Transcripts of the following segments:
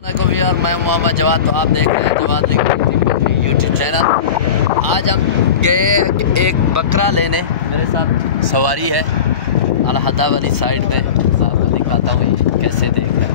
वालेकुम यार, मैं मोहम्मद जवाद। तो आप देख रहे हैं जवाद यूट्यूब चैनल। आज हम गए एक बकरा लेने, मेरे साथ सवारी है अलहदा वाली साइड में। आपको दिखाता हूँ ये कैसे देख रहे हैं।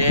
ये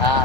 हाँ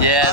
ये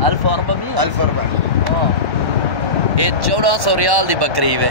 1400 1400. ये 1400 रियाल दी बकरी है।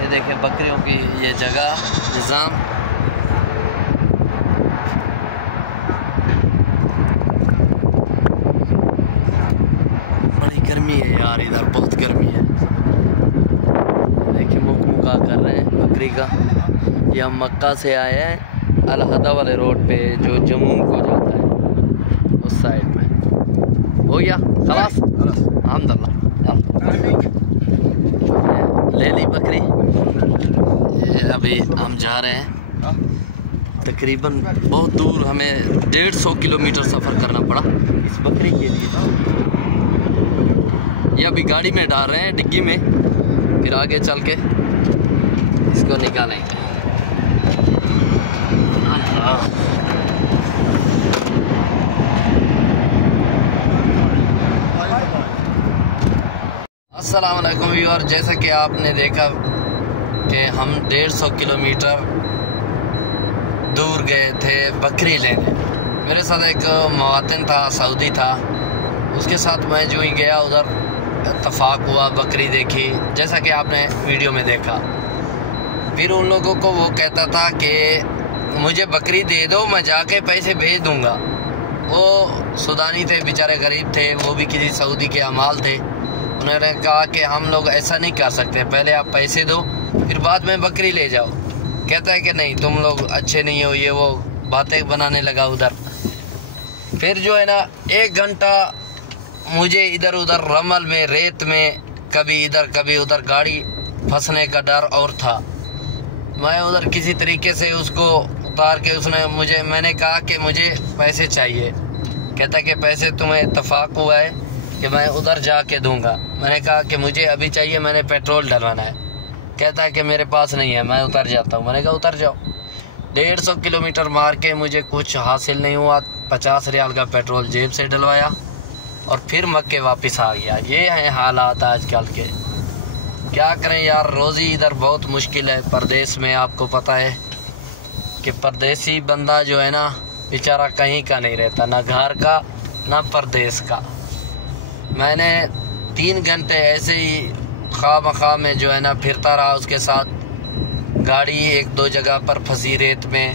ये देखें बकरियों की ये जगह निज़ाम। बड़ी गर्मी है यार, इधर बहुत गर्मी है। देखिए मुका कर रहे हैं बकरी का। ये हम मक्का से आए हैं अलहदा वाले रोड पे जो जम्मू को जाता है उस साइड में। हो गया खलास अल्हम्दुलिल्लाह। ले ली बकरी। ये अभी हम जा रहे हैं तकरीबन बहुत दूर, हमें 150 किलोमीटर सफ़र करना पड़ा इस बकरी के लिए। ये अभी गाड़ी में डाल रहे हैं डिग्गी में, फिर आगे चल के इसको निकालेंगे। अस्सलाम वालेकुम व्यूअर, जैसा कि आपने देखा कि हम 150 किलोमीटर दूर गए थे बकरी लेने। मेरे साथ एक मुवातिन था, सऊदी था, उसके साथ मैं जो ही गया उधर इत्तफाक हुआ, बकरी देखी जैसा कि आपने वीडियो में देखा। फिर उन लोगों को वो कहता था कि मुझे बकरी दे दो, मैं जाके पैसे भेज दूँगा। वो सूडानी थे, बेचारे गरीब थे, वो भी किसी सऊदी के अमाल थे। उन्होंने कहा कि हम लोग ऐसा नहीं कर सकते, पहले आप पैसे दो फिर बाद में बकरी ले जाओ। कहता है कि नहीं तुम लोग अच्छे नहीं हो, ये वो बातें बनाने लगा उधर। फिर जो है ना 1 घंटा मुझे इधर उधर रमल में, रेत में, कभी इधर कभी उधर गाड़ी फंसने का डर और था। मैं उधर किसी तरीके से उसको उतार के मैंने कहा कि मुझे पैसे चाहिए। कहता कि पैसे तुम्हें इत्तफाक हुआ है कि मैं उधर जाके दूंगा। मैंने कहा कि मुझे अभी चाहिए, मैंने पेट्रोल डलवाना है। कहता है कि मेरे पास नहीं है, मैं उतर जाता हूँ। मैंने कहा उतर जाओ। 150 किलोमीटर मार के मुझे कुछ हासिल नहीं हुआ। 50 रियाल का पेट्रोल जेब से डलवाया और फिर मक्के वापस आ गया। ये हैं हालात आजकल के। क्या करें यार, रोज़ी इधर बहुत मुश्किल है परदेश में। आपको पता है कि परदेसी बंदा जो है ना बेचारा कहीं का नहीं रहता, ना घर का ना परदेश का। मैंने 3 घंटे ऐसे ही खामखा में जो है ना फिरता रहा उसके साथ। गाड़ी 1-2 जगह पर फंसी रेत में,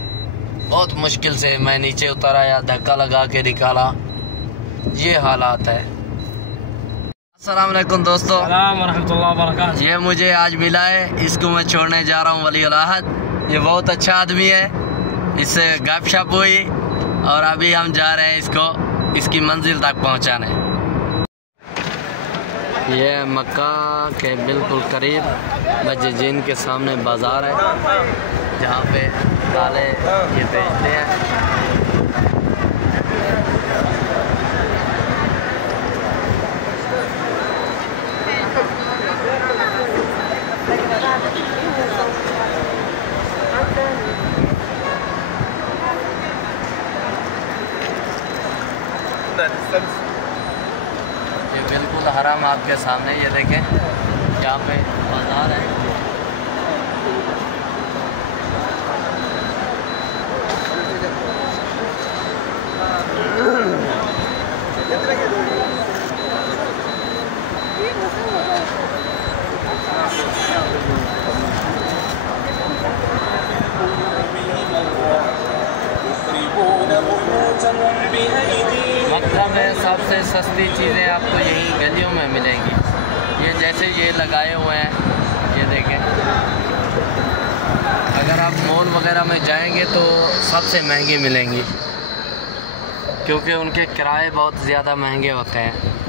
बहुत मुश्किल से मैं नीचे उतर आया, धक्का लगा के निकाला। ये हालात है। अस्सलाम वालेकुम दोस्तों। रहमतुल्लाह बरकात। ये मुझे आज मिला है, इसको मैं छोड़ने जा रहा हूँ वली अलाहद। ये बहुत अच्छा आदमी है, इससे गपशप हुई और अभी हम जा रहे हैं इसको इसकी मंजिल तक पहुँचाने। ये मक्का के बिल्कुल करीब मस्जिद के सामने बाज़ार है जहाँ पे काले ये बेचते हैं। ये बिल्कुल हराम आपके सामने, ये देखें यहाँ पे बाजार है। मक्का में सबसे सस्ती चीज़ें आपको यही गलियों में मिलेंगी। ये जैसे ये लगाए हुए हैं, ये देखें। अगर आप मॉल वगैरह में जाएंगे तो सबसे महंगी मिलेंगी। क्योंकि उनके किराए बहुत ज़्यादा महंगे होते हैं।